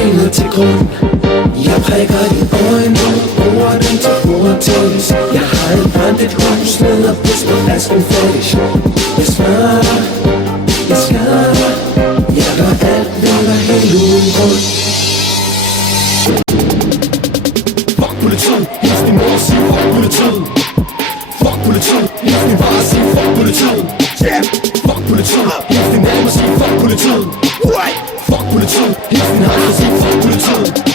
hele til grund. Jeg prikker dine øjne, bruger dem til bordtennis. Jeg har et brændt hus ned og pis på flasken fetish. Jeg smadrer, jeg skader, jeg gør alt ved dig helt uden grund. Fuck politiet, hils din mor og sig fuck politiet. Fuck politiet, hils din far og sig fuck politiet. Yeah, fuck politiet, hils din dame og sig fuck politiet. Fuck politiet, hils din hej og sig fuck politiet.